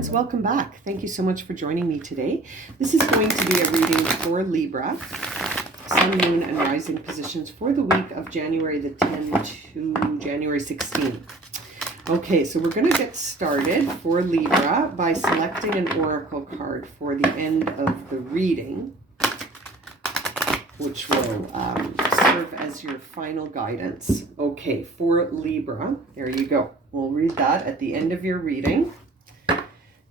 friends, welcome back. Thank you so much for joining me today. This is going to be a reading for Libra, Sun, Moon, and Rising positions for the week of January the 10th to January 16th. Okay, so we're going to get started for Libra by selecting an oracle card for the end of the reading, which will serve as your final guidance. Okay, for Libra, there you go. We'll read that at the end of your reading.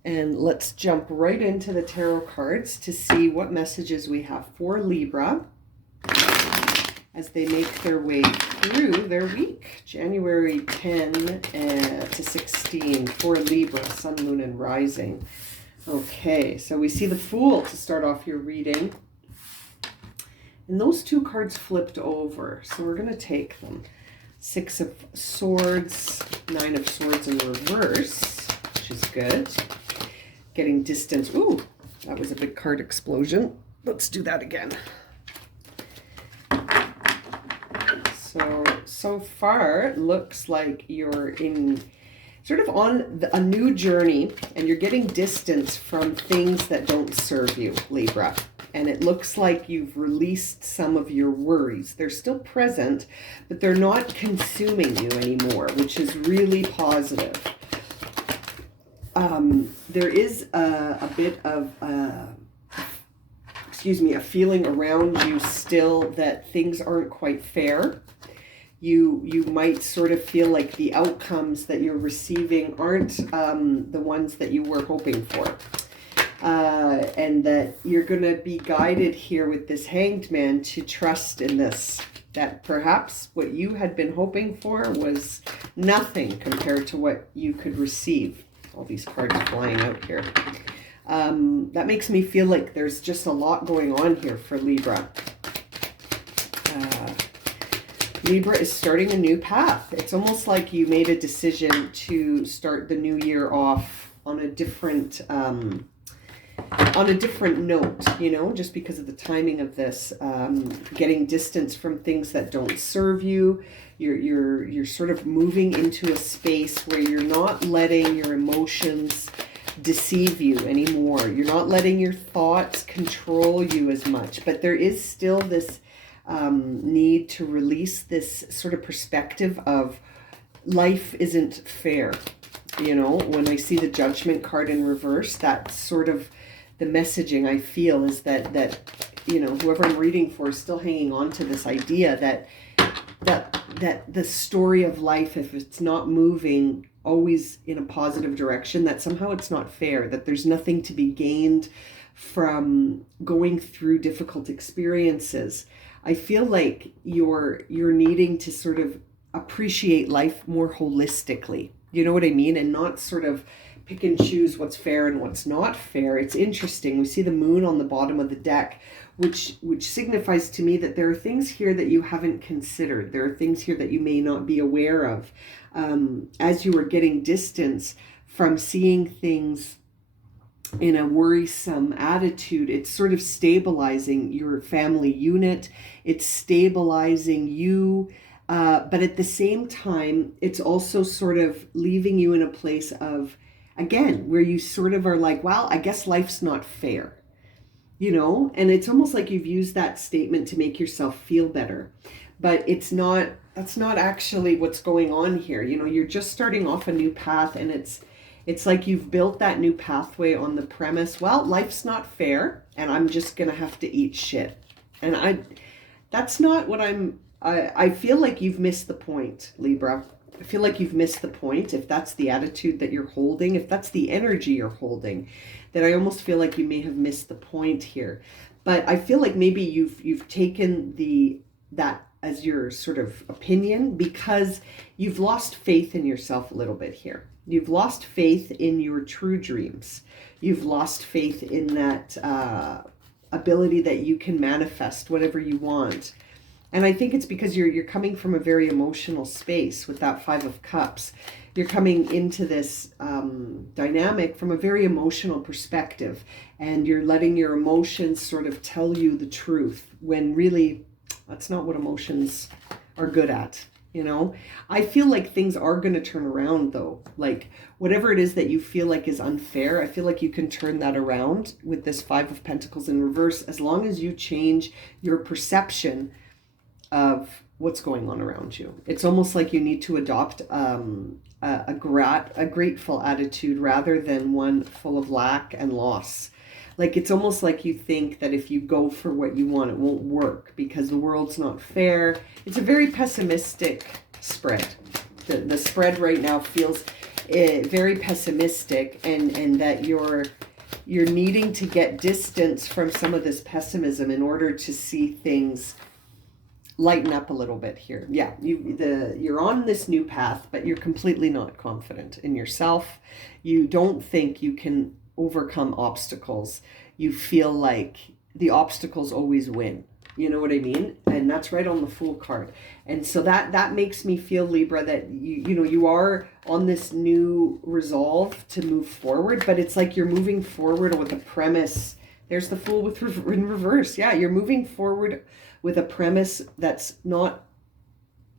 And let's jump right into the tarot cards to see what messages we have for Libra as they make their way through their week. January 10 to 16 for Libra, Sun, Moon, and Rising. Okay, so we see the Fool to start off your reading. And those two cards flipped over, so we're going to take them. Six of Swords, Nine of Swords in reverse, which is good. Getting distance. Ooh, that was a big card explosion. Let's do that again. So far, it looks like you're in sort of on a new journey and you're getting distance from things that don't serve you, Libra. And it looks like you've released some of your worries. They're still present, but they're not consuming you anymore, which is really positive. There is a bit of, a feeling around you still that things aren't quite fair. You might sort of feel like the outcomes that you're receiving aren't the ones that you were hoping for. And that you're going to be guided here with this Hanged Man to trust in this. That perhaps what you had been hoping for was nothing compared to what you could receive. All these cards flying out here. That makes me feel like there's just a lot going on here for Libra. Libra is starting a new path. It's almost like you made a decision to start the new year off on a different note, you know, just because of the timing of this, getting distance from things that don't serve you. You're sort of moving into a space where you're not letting your emotions deceive you anymore. You're not letting your thoughts control you as much, but there is still this need to release this sort of perspective of life isn't fair. You know, when I see the Judgment card in reverse, that's sort of the messaging I feel is that you know, whoever I'm reading for is still hanging on to this idea that the story of life, if it's not moving always in a positive direction, that somehow it's not fair, that there's nothing to be gained from going through difficult experiences. I feel like you're needing to sort of appreciate life more holistically. You know what I mean? And not sort of pick and choose what's fair and what's not fair. It's interesting. We see the Moon on the bottom of the deck, which signifies to me that there are things here that you haven't considered. There are things here that you may not be aware of. As you are getting distance from seeing things in a worrisome attitude, it's sort of stabilizing your family unit. It's stabilizing you. But at the same time, it's also sort of leaving you in a place of, again, where you sort of are like, well, I guess life's not fair, you know? And it's almost like you've used that statement to make yourself feel better. But it's not, that's not actually what's going on here. You know, you're just starting off a new path, and it's like you've built that new pathway on the premise, well, life's not fair, and I'm just going to have to eat shit. And that's not what I feel like you've missed the point, Libra. I feel like you've missed the point. If that's the attitude that you're holding, if that's the energy you're holding, then I almost feel like you may have missed the point here. But I feel like maybe you've taken that as your sort of opinion because you've lost faith in yourself a little bit here. You've lost faith in your true dreams. You've lost faith in that ability that you can manifest whatever you want. And I think it's because you're coming from a very emotional space with that Five of Cups. You're coming into this dynamic from a very emotional perspective, and you're letting your emotions sort of tell you the truth when really that's not what emotions are good at. You know, I feel like things are going to turn around though. Like whatever it is that you feel like is unfair, I feel like you can turn that around with this Five of Pentacles in reverse, as long as you change your perception of what's going on around you. It's almost like you need to adopt a grateful attitude rather than one full of lack and loss. Like it's almost like you think that if you go for what you want, it won't work because the world's not fair. It's a very pessimistic spread. The spread right now feels very pessimistic, and that you're needing to get distance from some of this pessimism in order to see things lighten up a little bit here. Yeah, you're on this new path, but you're completely not confident in yourself. You don't think you can overcome obstacles. You feel like the obstacles always win. You know what I mean? And that's right on the Fool card. And so that makes me feel, Libra, that you are on this new resolve to move forward, but it's like you're moving forward with a premise. There's the Fool in reverse. Yeah, you're moving forward with a premise that's not,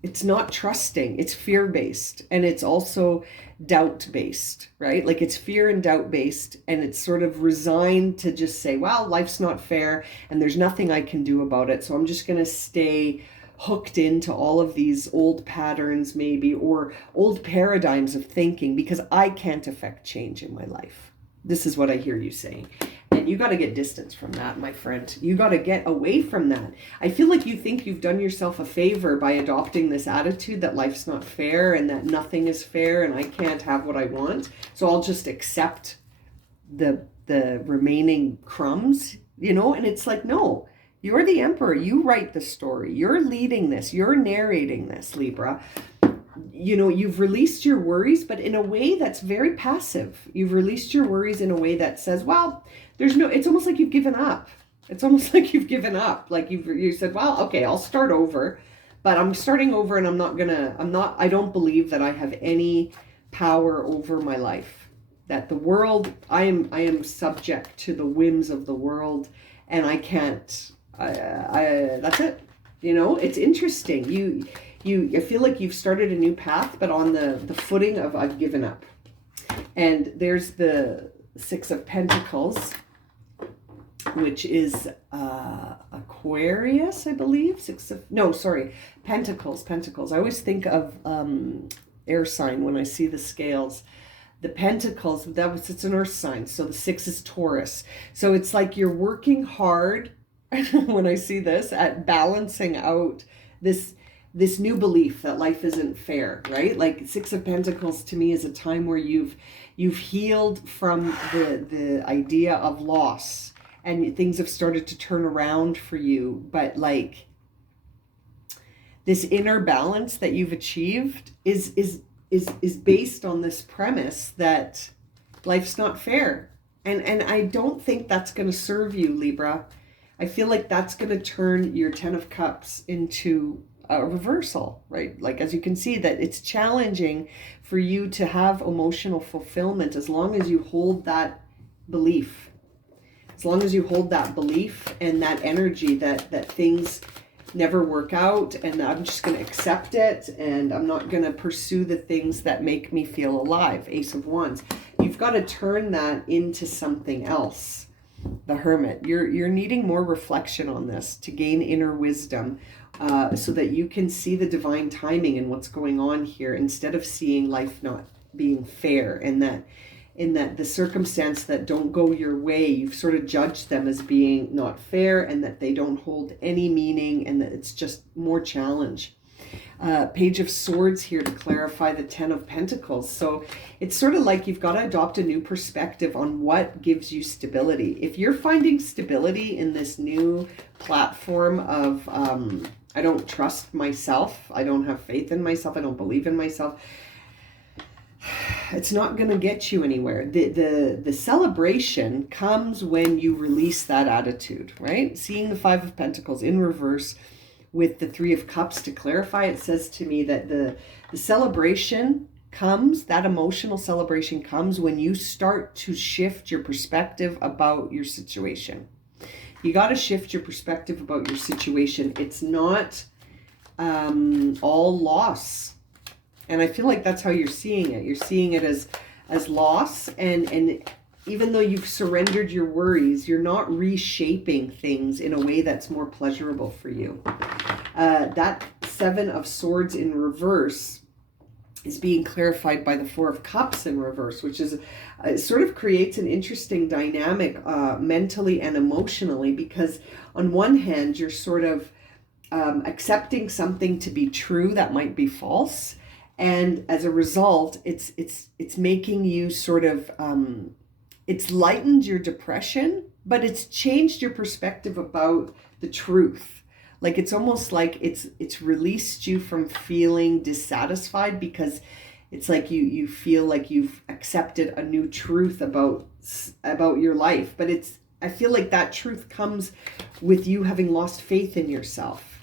it's not trusting, it's fear-based, and it's also doubt-based, right? Like it's fear and doubt-based, and it's sort of resigned to just say, well, life's not fair, and there's nothing I can do about it, so I'm just going to stay hooked into all of these old patterns maybe, or old paradigms of thinking, because I can't affect change in my life. This is what I hear you saying. And you got to get distance from that, my friend. You got to get away from that. I feel like you think you've done yourself a favor by adopting this attitude that life's not fair and that nothing is fair and I can't have what I want. So I'll just accept the remaining crumbs, you know? And it's like, no, you're the emperor. You write the story. You're leading this. You're narrating this, Libra. You know, you've released your worries, but in a way that's very passive. You've released your worries in a way that says, well, it's almost like you've given up. It's almost like you've given up. Like you said, well, okay, I'll start over, but I'm starting over and I don't believe that I have any power over my life. That the world, I am subject to the whims of the world, and I can't, that's it. You know, it's interesting. I feel like you've started a new path, but on the footing of I've given up. And there's the Six of Pentacles, which is Aquarius, I believe. Pentacles. I always think of air sign when I see the scales. The Pentacles, it's an earth sign. So the 6 is Taurus. So it's like you're working hard when I see this at balancing out this new belief that life isn't fair, right? Like 6 of Pentacles to me is a time where you've healed from the idea of loss, and things have started to turn around for you. But like this inner balance that you've achieved is based on this premise that life's not fair. And I don't think that's going to serve you, Libra. I feel like that's going to turn your 10 of Cups into a reversal, right? Like, as you can see, that it's challenging for you to have emotional fulfillment as long as you hold that belief. As long as you hold that belief and that energy that things never work out, and I'm just going to accept it, and I'm not going to pursue the things that make me feel alive. Ace of Wands. You've got to turn that into something else. The Hermit. You're needing more reflection on this to gain inner wisdom, so that you can see the divine timing and what's going on here, instead of seeing life not being fair, and that the circumstance that don't go your way, you've sort of judged them as being not fair, and that they don't hold any meaning, and that it's just more challenge. Page of Swords here to clarify the 10 of Pentacles. So it's sort of like you've got to adopt a new perspective on what gives you stability. If you're finding stability in this new platform of I don't trust myself, I don't have faith in myself, I don't believe in myself, it's not going to get you anywhere. The celebration comes when you release that attitude, right? Seeing the 5 of Pentacles in reverse with the 3 of Cups to clarify, it says to me that the celebration comes, that emotional celebration comes when you start to shift your perspective about your situation. You got to shift your perspective about your situation. It's not all loss. And I feel like that's how you're seeing it. You're seeing it as loss, and even though you've surrendered your worries, you're not reshaping things in a way that's more pleasurable for you. That Seven of Swords in reverse is being clarified by the Four of Cups in reverse, which is sort of creates an interesting dynamic mentally and emotionally, because on one hand, you're sort of accepting something to be true that might be false. And as a result, it's making you sort of, it's lightened your depression, but it's changed your perspective about the truth. Like it's almost like it's released you from feeling dissatisfied, because it's like you feel like you've accepted a new truth about your life. But I feel like that truth comes with you having lost faith in yourself.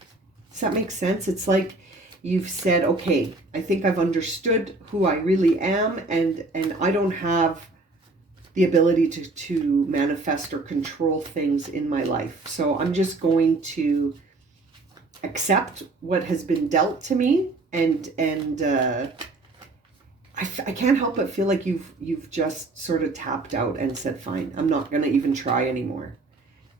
Does that make sense? It's like you've said, okay, I think I've understood who I really am, and I don't have the ability to manifest or control things in my life. So I'm just going to accept what has been dealt to me, and I can't help but feel like you've just sort of tapped out and said, fine, I'm not going to even try anymore.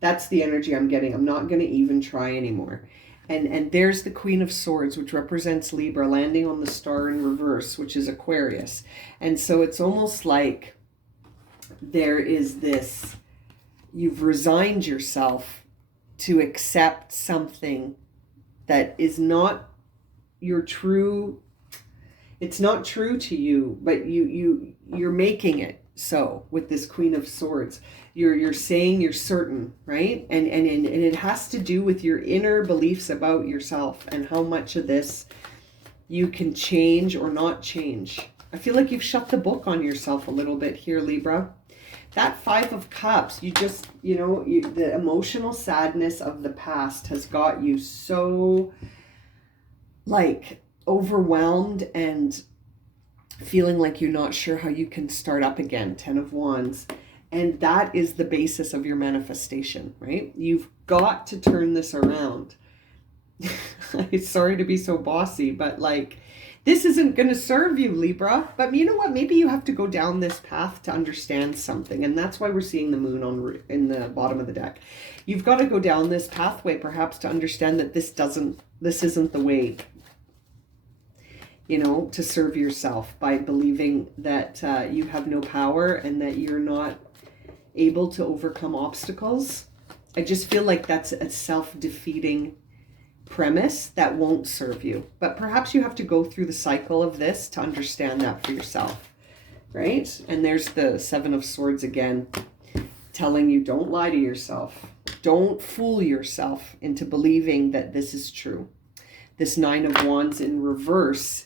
That's the energy I'm getting. I'm not going to even try anymore. And there's the Queen of Swords, which represents Libra, landing on the star in reverse, which is Aquarius. And so it's almost like there is this, you've resigned yourself to accept something that is not your true, it's not true to you, but you're making it so with this Queen of Swords. You're saying you're certain, right? And it has to do with your inner beliefs about yourself and how much of this you can change or not change. I feel like you've shut the book on yourself a little bit here, Libra. That Five of Cups, you just, the emotional sadness of the past has got you so like overwhelmed and feeling like you're not sure how you can start up again. 10 of Wands. And that is the basis of your manifestation, right? You've got to turn this around. Sorry to be so bossy, but like, this isn't going to serve you, Libra. But you know what? Maybe you have to go down this path to understand something. And that's why we're seeing the moon in the bottom of the deck. You've got to go down this pathway, perhaps, to understand that this isn't the way, to serve yourself, by believing that you have no power and that you're not able to overcome obstacles. I just feel like that's a self-defeating premise that won't serve you. But perhaps you have to go through the cycle of this to understand that for yourself, right? And there's the Seven of Swords again, telling you don't lie to yourself. Don't fool yourself into believing that this is true. This Nine of Wands in reverse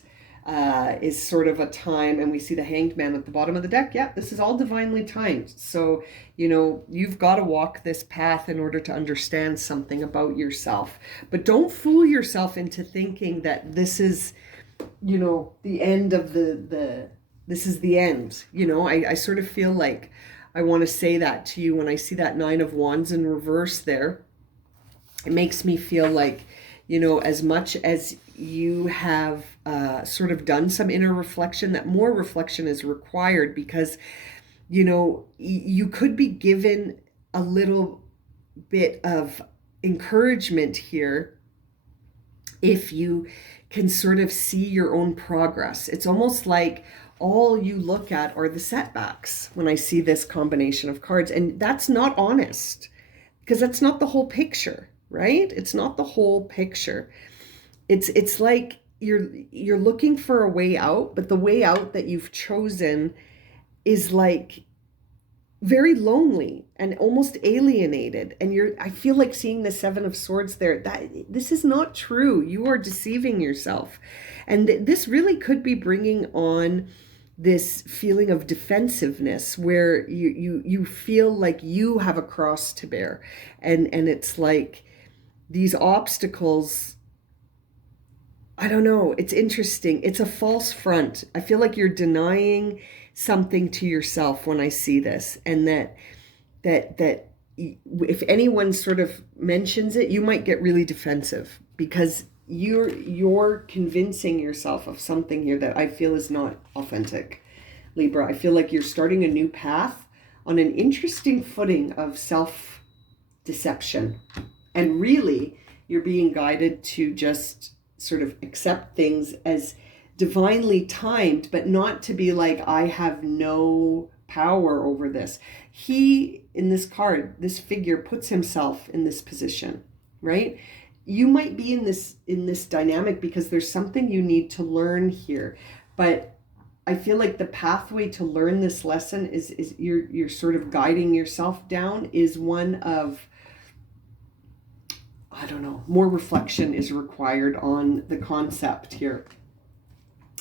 is sort of a time, and we see the Hanged Man at the bottom of the deck. Yeah, this is all divinely timed. So, you've got to walk this path in order to understand something about yourself. But don't fool yourself into thinking that this is, the end of this is the end. I sort of feel like I want to say that to you when I see that Nine of Wands in reverse there. It makes me feel like, as much as you have sort of done some inner reflection, that more reflection is required, because, you could be given a little bit of encouragement here if you can sort of see your own progress. It's almost like all you look at are the setbacks when I see this combination of cards. And that's not honest, because that's not the whole picture, right? It's not the whole picture. It's like you're looking for a way out, but the way out that you've chosen is like very lonely and almost alienated. And I feel like seeing the Seven of Swords there, that this is not true. You are deceiving yourself. And this really could be bringing on this feeling of defensiveness, where you feel like you have a cross to bear. And it's like these obstacles, I don't know, it's interesting. It's a false front. I feel like you're denying something to yourself when I see this, and that if anyone sort of mentions it, you might get really defensive, because you're convincing yourself of something here that I feel is not authentic, Libra. I feel like you're starting a new path on an interesting footing of self-deception. And really, you're being guided to just sort of accept things as divinely timed, but not to be like, I have no power over this. He, in this card, this figure puts himself in this position, right? You might be in this dynamic because there's something you need to learn here. But I feel like the pathway to learn this lesson is you're sort of guiding yourself down is one of, I don't know, more reflection is required on the concept here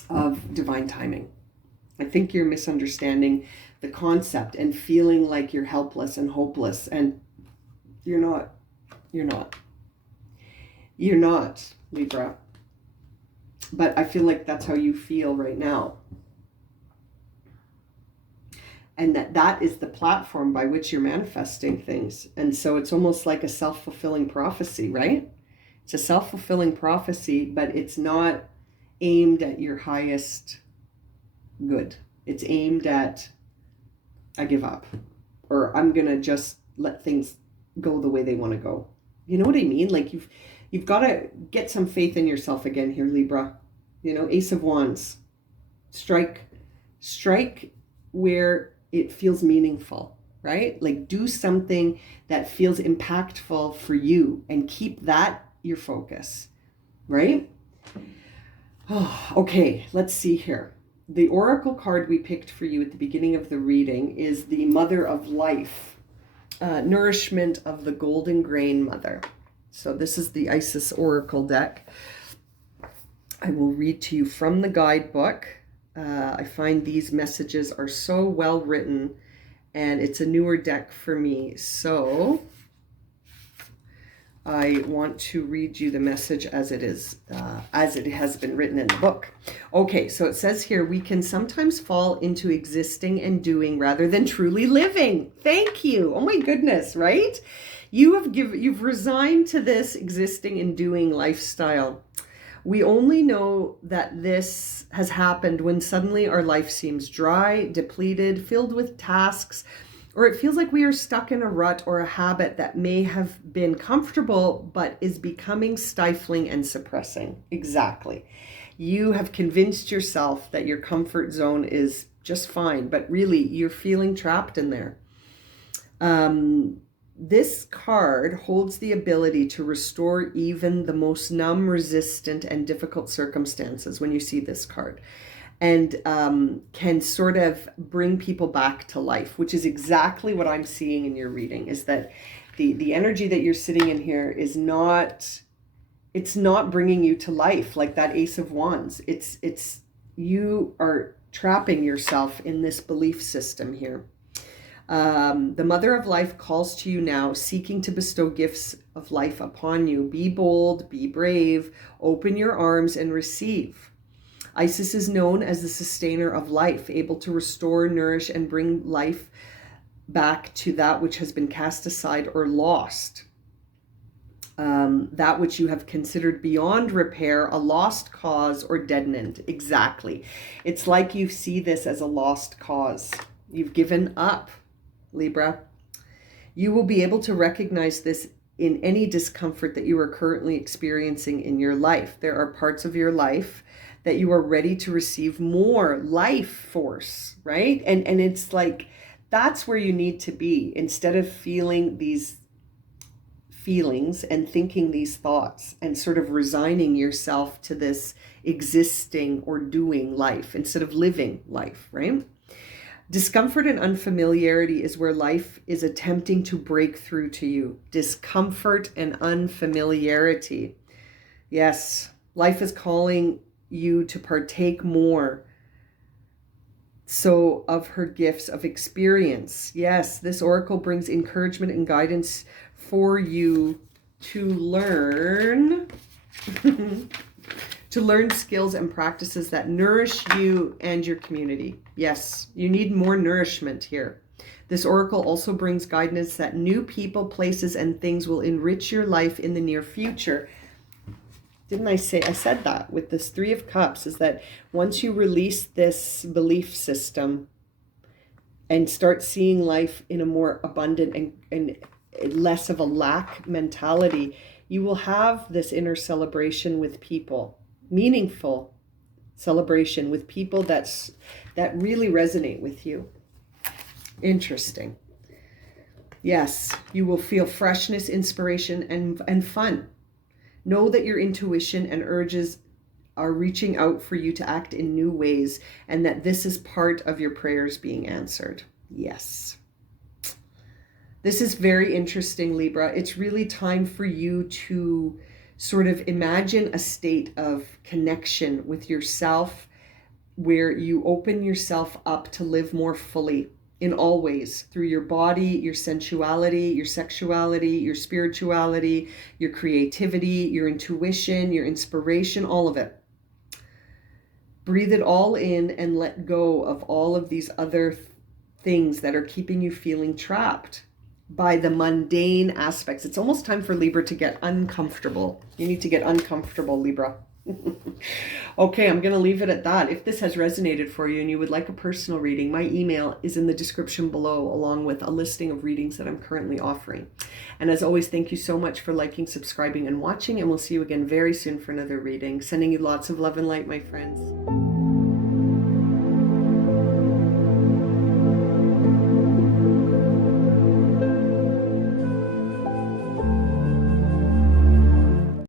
of divine timing. I think you're misunderstanding the concept and feeling like you're helpless and hopeless, and you're not, Libra. But I feel like that's how you feel right now. And that is the platform by which you're manifesting things. And so it's almost like a self-fulfilling prophecy, right? It's a self-fulfilling prophecy, but it's not aimed at your highest good. It's aimed at, I give up, or I'm going to just let things go the way they want to go. You know what I mean? Like you've got to get some faith in yourself again here, Libra. You know, Ace of Wands. Strike where it feels meaningful, right? Like do something that feels impactful for you and keep that your focus, right? Oh, okay, let's see here. The oracle card we picked for you at the beginning of the reading is the Mother of Life, nourishment of the golden grain mother. So this is the Isis Oracle deck. I will read to you from the guidebook. I find these messages are so well written, and it's a newer deck for me. So I want to read you the message as it is, as it has been written in the book. Okay, so it says here, we can sometimes fall into existing and doing rather than truly living. Thank you. Oh my goodness, right? You've resigned to this existing and doing lifestyle. We only know that this has happened when suddenly our life seems dry, depleted, filled with tasks, or it feels like we are stuck in a rut or a habit that may have been comfortable but is becoming stifling and suppressing. Exactly. You have convinced yourself that your comfort zone is just fine, but really you're feeling trapped in there. This card holds the ability to restore even the most numb, resistant, and difficult circumstances when you see this card, and can sort of bring people back to life, which is exactly what I'm seeing in your reading, is that the energy that you're sitting in here is not, it's not bringing you to life like that Ace of Wands. It's you are trapping yourself in this belief system here. The Mother of Life calls to you now, seeking to bestow gifts of life upon you. Be bold, be brave, open your arms and receive. Isis is known as the sustainer of life, able to restore, nourish, and bring life back to that which has been cast aside or lost. That which you have considered beyond repair, a lost cause or deadened. Exactly. It's like you see this as a lost cause. You've given up, Libra. You will be able to recognize this in any discomfort that you are currently experiencing in your life. There are parts of your life that you are ready to receive more life force, right? And it's like, that's where you need to be, instead of feeling these feelings and thinking these thoughts and sort of resigning yourself to this existing or doing life instead of living life, right? Discomfort and unfamiliarity is where life is attempting to break through to you. Discomfort and unfamiliarity. Yes, life is calling you to partake more so of her gifts of experience. Yes, this oracle brings encouragement and guidance for you to learn to learn skills and practices that nourish you and your community. Yes, you need more nourishment here. This oracle also brings guidance that new people, places, and things will enrich your life in the near future. didn't I say, I said that with this Three of Cups, is that once you release this belief system and start seeing life in a more abundant and less of a lack mentality, you will have this inner celebration with people, meaningful celebration with people that really resonate with you. Interesting. Yes, you will feel freshness, inspiration, and fun. Know that your intuition and urges are reaching out for you to act in new ways, and that this is part of your prayers being answered. Yes. This is very interesting, Libra. It's really time for you to sort of imagine a state of connection with yourself where you open yourself up to live more fully in all ways, through your body, your sensuality, your sexuality, your spirituality, your creativity, your intuition, your inspiration, all of it. Breathe it all in and let go of all of these other things that are keeping you feeling trapped by the mundane aspects. It's almost time for Libra to get uncomfortable. You need to get uncomfortable, Libra. Okay, I'm going to leave it at that. If this has resonated for you and you would like a personal reading, my email is in the description below, along with a listing of readings that I'm currently offering. And as always, thank you so much for liking, subscribing, and watching, and we'll see you again very soon for another reading. Sending you lots of love and light, my friends.